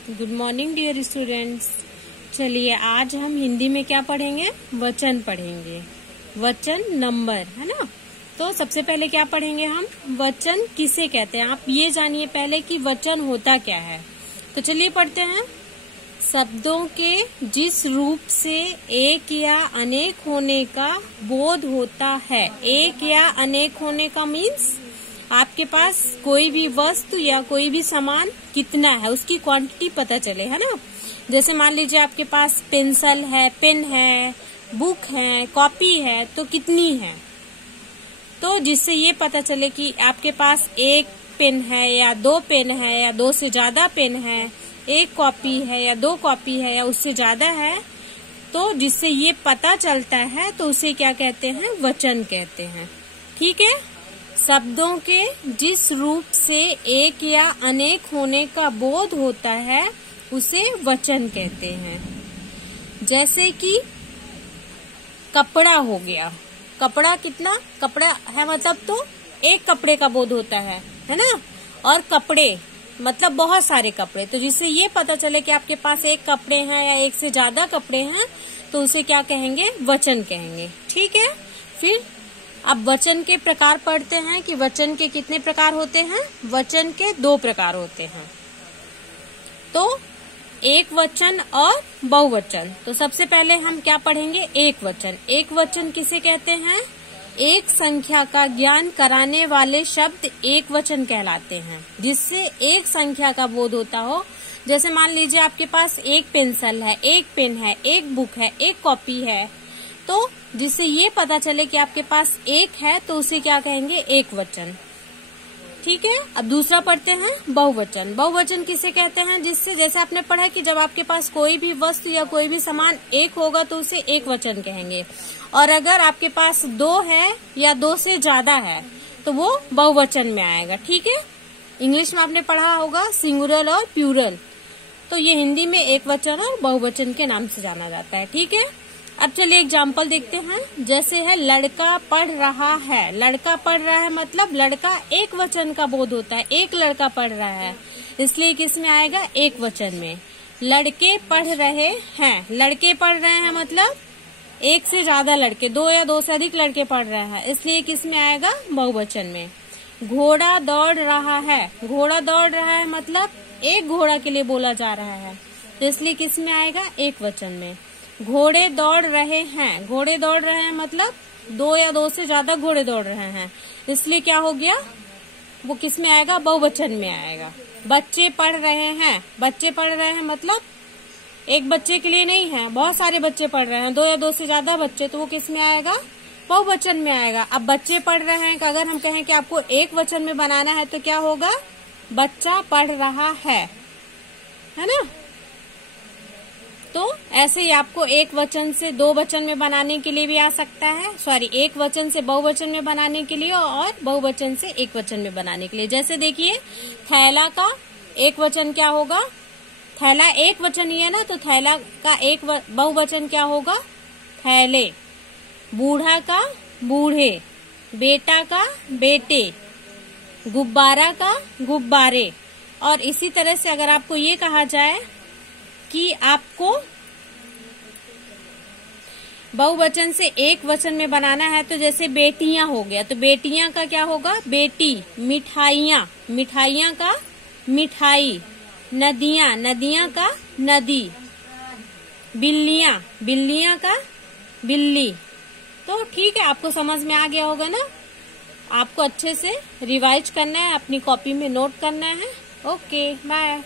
Good morning dear students. चलिए आज हम हिंदी में क्या पढ़ेंगे, वचन पढ़ेंगे। वचन नंबर है ना। तो सबसे पहले क्या पढ़ेंगे हम, वचन किसे कहते हैं। आप ये जानिए पहले कि वचन होता क्या है। तो चलिए पढ़ते हैं। शब्दों के जिस रूप से एक या अनेक होने का बोध होता है। एक या अनेक होने का मीन्स आपके पास कोई भी वस्तु या कोई भी सामान कितना है, उसकी क्वांटिटी पता चले, है ना। जैसे मान लीजिए आपके पास पेंसिल है, पेन है, बुक है, कॉपी है, तो कितनी है। तो जिससे ये पता चले कि आपके पास एक पेन है या दो पेन है या दो से ज्यादा पेन है, एक कॉपी है या दो कॉपी है या उससे ज्यादा है, तो जिससे ये पता चलता है तो उसे क्या कहते हैं, वचन कहते हैं। ठीक है। शब्दों के जिस रूप से एक या अनेक होने का बोध होता है उसे वचन कहते हैं। जैसे कि कपड़ा हो गया। कपड़ा कितना, कपड़ा है मतलब तो एक कपड़े का बोध होता है ना। और कपड़े मतलब बहुत सारे कपड़े, तो जिससे ये पता चले कि आपके पास एक कपड़े हैं या एक से ज्यादा कपड़े हैं, तो उसे क्या कहेंगे, वचन कहेंगे। ठीक है। फिर अब वचन के प्रकार पढ़ते हैं कि वचन के कितने प्रकार होते हैं। वचन के दो प्रकार होते हैं, तो एक वचन और बहुवचन। तो सबसे पहले हम क्या पढ़ेंगे, एक वचन। एक वचन किसे कहते हैं, एक संख्या का ज्ञान कराने वाले शब्द एक वचन कहलाते हैं, जिससे एक संख्या का बोध होता हो। जैसे मान लीजिए आपके पास एक पेंसिल है, एक पेन है, एक बुक है, एक कॉपी है, तो जिससे ये पता चले कि आपके पास एक है, तो उसे क्या कहेंगे, एक वचन। ठीक है। अब दूसरा पढ़ते हैं, बहुवचन। बहुवचन किसे कहते हैं, जिससे जैसे आपने पढ़ा कि जब आपके पास कोई भी वस्तु या कोई भी सामान एक होगा तो उसे एक वचन कहेंगे, और अगर आपके पास दो है या दो से ज्यादा है तो वो बहुवचन में आएगा। ठीक है। इंग्लिश में आपने पढ़ा होगा सिंगुलर और प्लूरल, तो ये हिंदी में एक वचन और बहुवचन के नाम से जाना जाता है। ठीक है। अब चलिए एग्जाम्पल देखते हैं। जैसे है लड़का पढ़ रहा है। लड़का पढ़ रहा है मतलब लड़का एक वचन का बोध होता है, एक लड़का पढ़ रहा है, इसलिए किस में आएगा, एक वचन में। लड़के पढ़ रहे हैं। लड़के पढ़ रहे हैं मतलब एक से ज्यादा लड़के, दो या दो से अधिक लड़के पढ़ रहे हैं, इसलिए किस में आएगा, बहुवचन में। घोड़ा दौड़ रहा है। घोड़ा दौड़ रहा है मतलब एक घोड़ा के लिए बोला जा रहा है, तो इसलिए किस में आएगा, एक वचन में। घोड़े दौड़ रहे हैं। घोड़े दौड़ रहे हैं मतलब दो या दो से ज्यादा घोड़े दौड़ रहे हैं, इसलिए क्या हो गया, वो किस में आएगा, बहुवचन में आएगा। बच्चे पढ़ रहे हैं। बच्चे पढ़ रहे हैं मतलब एक बच्चे के लिए नहीं है, बहुत सारे बच्चे पढ़ रहे हैं, दो या दो से ज्यादा बच्चे, तो वो किस में आएगा, बहुवचन में आएगा। अब बच्चे पढ़ रहे हैं, अगर हम कहें कि आपको एक वचन में बनाना है तो क्या होगा, बच्चा पढ़ रहा है ना। तो ऐसे ही आपको एक वचन से दो वचन में बनाने के लिए भी आ सकता है, एक वचन से बहुवचन में बनाने के लिए और बहुवचन से एक वचन में बनाने के लिए। जैसे देखिए थैला का एक वचन क्या होगा, थैला एक वचन ही है ना, तो थैला का एक बहुवचन क्या होगा, थैले। बूढ़ा का बूढ़े, बेटा का बेटे, गुब्बारा का गुब्बारे। और इसी तरह से अगर आपको ये कहा जाए कि आपको बहुवचन से एक वचन में बनाना है, तो जैसे बेटियां हो गया, तो बेटियां का क्या होगा, बेटी। मिठाइयां, मिठाइयां का मिठाई। नदियां, नदियां का नदी। बिल्लियां, बिल्लियां का बिल्ली। तो ठीक है, आपको समझ में आ गया होगा ना। आपको अच्छे से रिवाइज करना है, अपनी कॉपी में नोट करना है। Okay bye.